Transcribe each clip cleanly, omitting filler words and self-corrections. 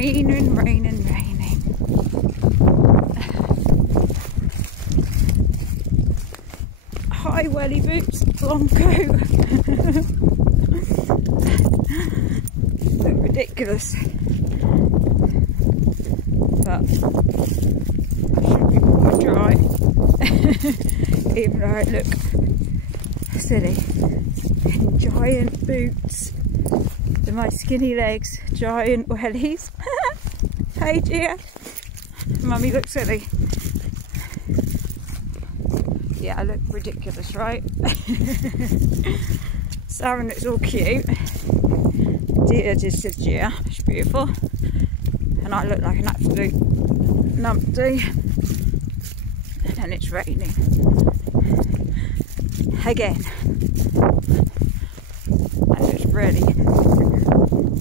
raining, raining, raining. High welly boots, long coat. Look ridiculous. But I should be more dry. Even though I look silly in giant boots. To my skinny legs, giant wellies. Hey dear. Mummy looks silly. Yeah, I look ridiculous, right? Sarren looks all cute. Dear just says, yeah, she's beautiful. And I look like an absolute numpty. And it's raining. Again. And it's really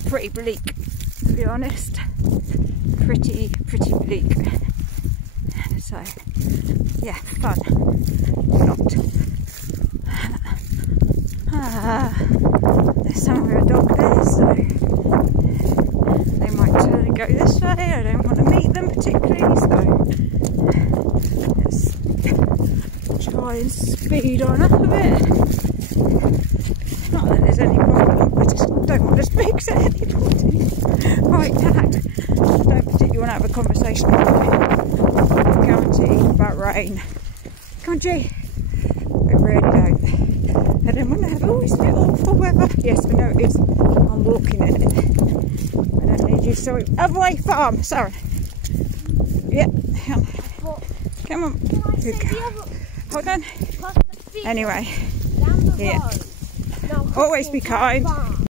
pretty bleak, to be honest. Pretty bleak. So, yeah, fun. Not. There's some of a dog there, so they might turn and go this way. I don't want to meet them particularly, so let's try and speed on up a bit. Not that there's any problem, I just don't want to speak to anybody right now. I don't particularly want to have a conversation with me. Guaranteed about rain. Come on, G. I really don't. I don't want to have all this bit awful weather. Yes, I know it is. I'm walking in it. I don't need you, sorry. Other farm, sorry. Yep, come on. Good girl. Hold on. Anyway, yeah. Always be kind.